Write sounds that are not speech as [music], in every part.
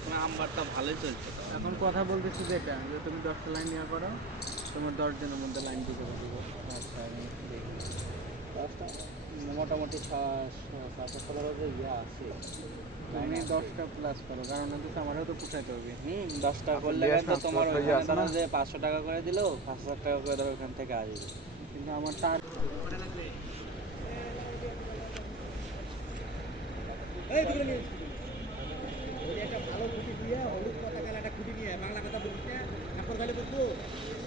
প্রথমে আমবারটা ভালোই চলছে। এখন কথা বলতেছি যেটা যে তুমি দশটা লাইন নেওয়া করো তোমার দশ দিনের মধ্যে লাইন আচ্ছা দেখি দশটা মোটামুটি সাতশো ইয়ে আছে। দশটা প্লাস করো কারণ হচ্ছে আমারও তো পুষাইতে হবে। হুম দশটা করলে তো তোমার ইয়ে যে পাঁচশো টাকা করে দিলেও পাঁচ হাজার টাকা করে ধরো ওখান থেকে আসবে। কিন্তু আমার কি দাম দিয়ে হলুদ পতাকা একটা মাল নিয়ে বাংলা কথা বলতে তারপর টাকা খরচ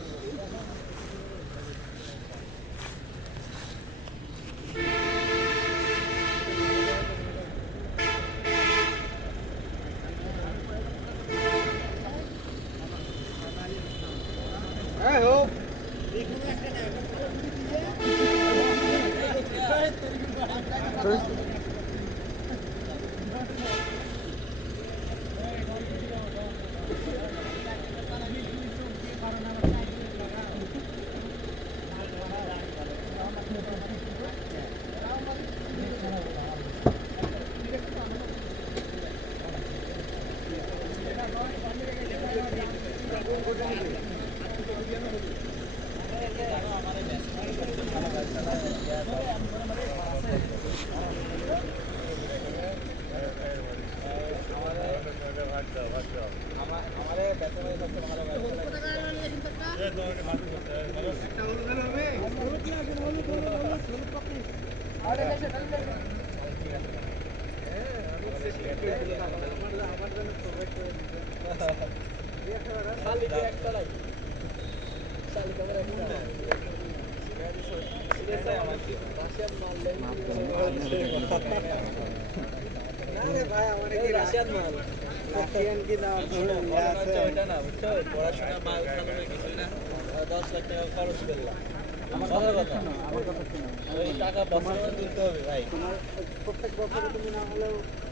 করলাম আমার কথা কথা কথা। শোনো, আমার কথা শোনো টাকা বছর তুলতে হবে ভাই প্রত্যেক বছরে তুমি না হলেও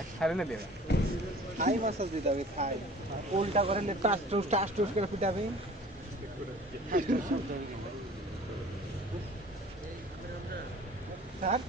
দিয়ে যান। থাই মাসাজ দিতে হবে থাই। উল্টা করে লে টাস টুস টাস টুস করে পিটাবে [laughs] স্যার?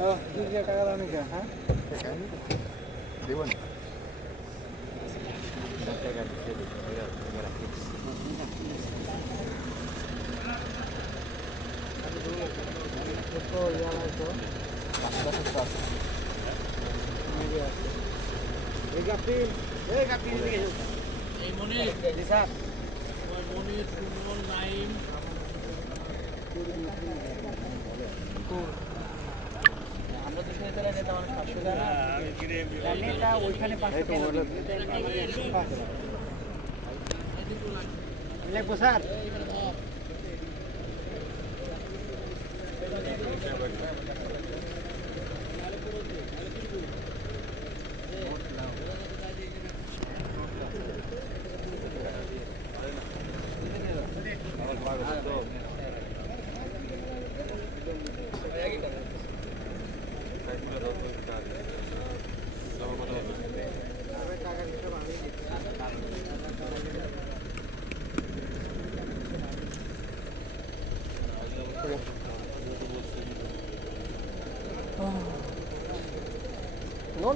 ও দুই হাজার টাকা দাও নাকি হ্যাঁ দেবো না ইয়া লাগতো এই গাপি এই গাপি। এই মনে লিখব স্যার নন মেজর সাবজেক্টগুলো আমার অপছন্দ বুঝছ আমার লাগে একটা না আমার হয়ে যাবে এক হবে আমার কি ভালো লাগে এই এই সকালবেলা একটা মানা করছে কথা না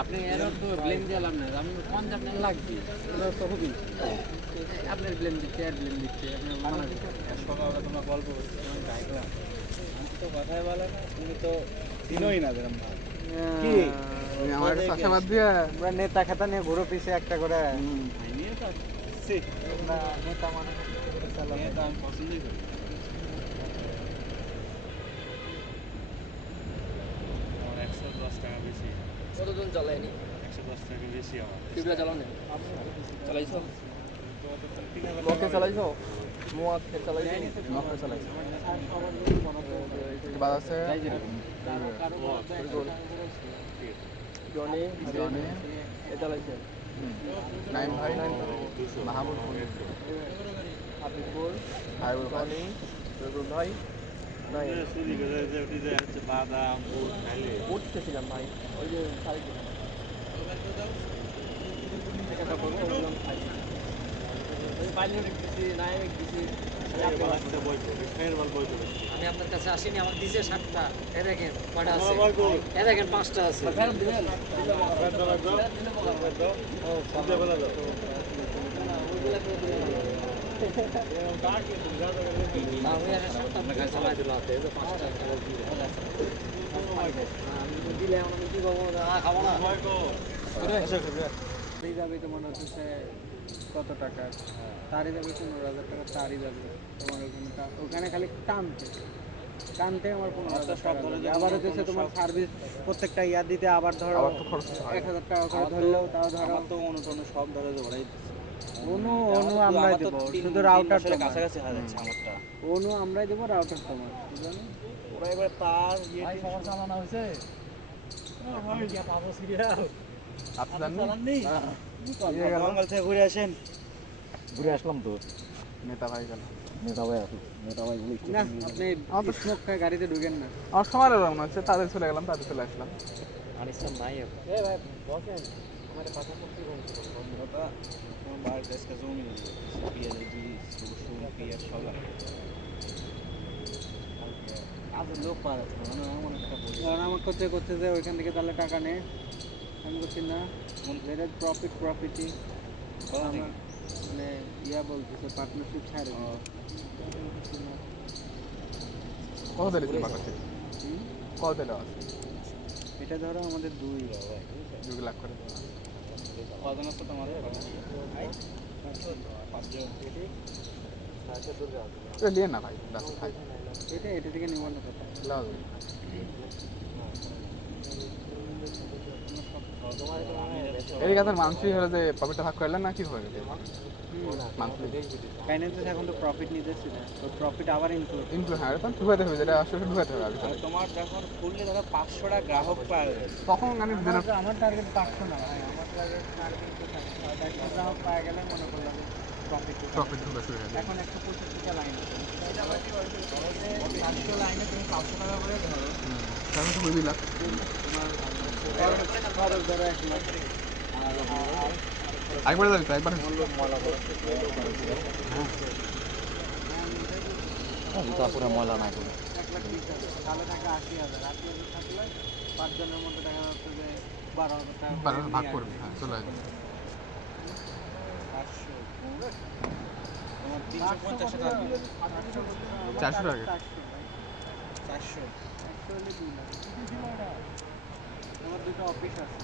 আপনি তো ব্লেম দিলাম না আমি পঞ্চাশ টাকা লাগবে। এটা তো আপনার ব্লেম দিচ্ছে আর ব্লেম দিচ্ছে আপনার সকালবেলা তোমরা গল্প করছ আমি তো কথাই বলে না তুমি তো চিনোই না যেরকম কি আমার একটা চাষাবাদ দিয়ে আমরা নেতা খাতা নিয়ে ঘুরো পিছে একটা করে। নেতা মানে নেতা আমি পছন্দই করি আমার একশো দশ টাকা বেশি কতজন চালায়নি একশো দশ টাকা বেশি আমার টিউবলা চালাও না? চালাইছো? লোকে চালাইছো? মোয়াকে চালাইছো? মোয়াকে চালাইছো। বাদ আছে জনি জনি। এ চালাইছে নাইম ভাই। মাহমুদ। হাবিবুল ভাই। চুরি করে যে উঠে যায় হচ্ছে বাদাম বুট খাইলে উঠতেছিলাম ভাই ওই যে সাড়ে টাকা করব ওগুলো খাই। ওই বাইরে দেখতেছি নাই দেখতেছি আমি আপনার কাছে আসিনি আমার দিছে সাতটা। এ দেখেন কয়টা আছে? এ দেখেন পাঁচটা আছে। ফেরত যাবে তোমার হচ্ছে কত টাকা তারই যাবে পনেরো হাজার টাকা তারই যাবে তোমার ওখানে ওখানে খালি টানতে টানতে আমার পনেরো হাজার টাকা। আবার হচ্ছে তোমার সার্ভিস প্রত্যেকটা ইয়ার দিতে আবার ধরো এক হাজার টাকা করে ধরলেও তাও ধরো তো অনু টনু সব ধরে ওরাই অনু অনু আমরাই দেবো শুধু কাছাকাছি হয়ে যাচ্ছে আমারটা। অনু আমরাই দেবো রাউটার তোমার ওরা এবার তার ইয়ে সমস্যা হয়েছে? গিয়া পাবো সিরিয়াল থেকে ঘুরে আসেন। ঘুরে আসলাম তো। নেতা ভাই গেল নেতা ভাই আসুক। নেতা ভাই বলি না আপনি স্মোক গাড়িতে ঢুকেন না। আমার সময় লাগল তাদের চলে গেলাম তাদের চলে আসলাম। আর ইসলাম নাই এ ভাই বসেন। লাগে আজ লোক পাওয়া যাচ্ছে মানে একটা। কারণ আমার করতে করতে যে ওইখান থেকে তাহলে টাকা নেয়। আমি বলছি না যেটা প্রফিট প্রফিটই আমার মানে ইয়া বলতেছে পার্টনারশিপ ছাড়ে। না। কত দিলে পার্টনারশিপ কত দিলে এটা ধরো আমাদের দুই। দুই লাখ করে। নিয়ে না ভাই দাস খাই। এটা এটা থেকে নেওয়ার না কথা লাভ এই মান্থলি হলে যে পকেটটা ভাগ করলেন না কি হয়ে মান্থলি এখন তো প্রফিট নিতেছি না তো প্রফিট আবার ইনক্লুড ইনক্লুড হ্যাঁ ঢুকাতে হবে যেটা আসলে ঢুকাতে হবে আর তোমার যখন খুললে ধরো পাঁচশোটা গ্রাহক পাবে তখন আমি আমার টার্গেট পাঁচশো না ভাই আমার টার্গেট টার্গেট তো গ্রাহক পাওয়া গেলে মনে করলাম প্রফিট প্রফিট ঢুকে শুরু হয়ে এখন একশো পঁচিশটা লাইন আছে পাঁচশো লাইনে তুমি পাঁচশো টাকা করে ধরো তাহলে তো ধরো এক লাখ আর একবারে যাবি তো একবার তারপরে ময়লা নাই কোনো এক লাখ হাজার তাহলে টাকা আশি হাজার আশি হাজার থাকলে পাঁচজনের মধ্যে দেখা যাচ্ছে বারো হাজার টাকা বারো ভাগ। করবি চলে আসবে চারশো টাকা চারশো চারশো হলে দুই লাখ আমার দুটো অফিস আছে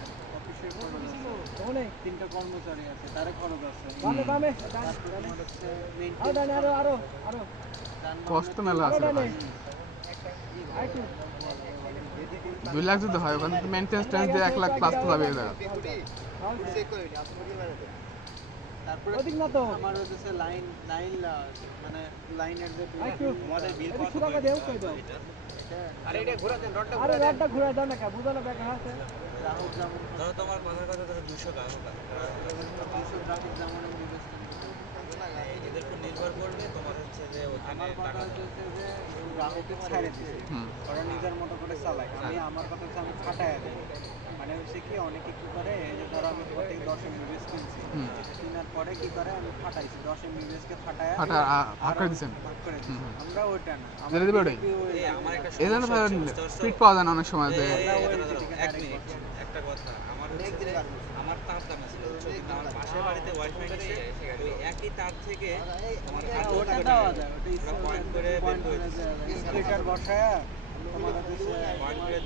তিনটা কর্মচারী আছে আমার দুই লাখ যদি হয় ওখানে এক লাখ প্লাস তো যাবে জায়গা তারপরে আমার হচ্ছে লাইন লাইন মানে লাইনের যে আমাদের বিল আরে এটা ঘোরা দেন রডটা আরে রাতটা ঘুরে দাও না কা বুঝানো ব্যাগ আছে গ্রাহক যেমন ধরো তোমার কথার কথা ধরো দুশো গ্রাহক আছে দুশো গ্রাহক যেমন আমি এদের উপর নির্ভর করবে তোমার হচ্ছে যে ওখানে টাকা হচ্ছে যে গ্রাহকের ছেড়ে ওরা নিজের মতো করে চালায় আমি আমার কথা হচ্ছে আমি খাটায় দিই মানে হচ্ছে কি অনেকে কি করে এই যে ধরো আমি থেকে দশ এমবিবিএস কিনছি কেনার পরে কি করে আমি ফাটাইছি দশ এমবিবিএস কে ফাটায় ফাটা ভাগ করে দিছেন। আমরা ওইটা না। দিবে ওটাই? আমার একটা এই জন্য সমস্যা হচ্ছে, বুঝতে স্পিড পাওয়া যায় না অনেক সময় যে আমরা এক মিনিট, একটা কথা আমার আমার তার দাম আছে? আমার পাশের বাড়িতে ওয়াইফাই নিচ্ছে ওই একই তার থেকে আমার হ্যাঁ, হাতে ওটা দেওয়া যায় ওটা আমরা পয়েন্ট করে বের করে বসায় থেকে হয়ে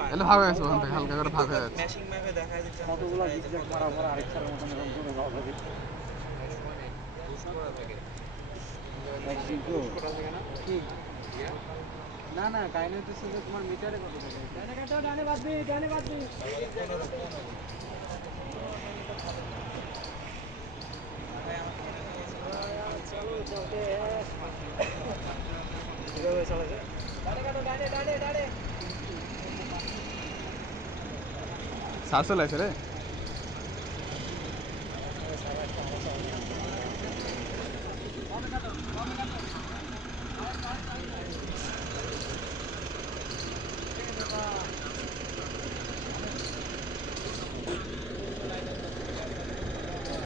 তাহলে ভাগ হয়ে ওখান থেকে হালকা করে ভাগ হয়ে যাচ্ছে? না না হচ্ছে যে তোমার মিটারে কত টাকা? ডানে কাটো ডানে বাদ দি ডানে বাদ দি চলে আসে রে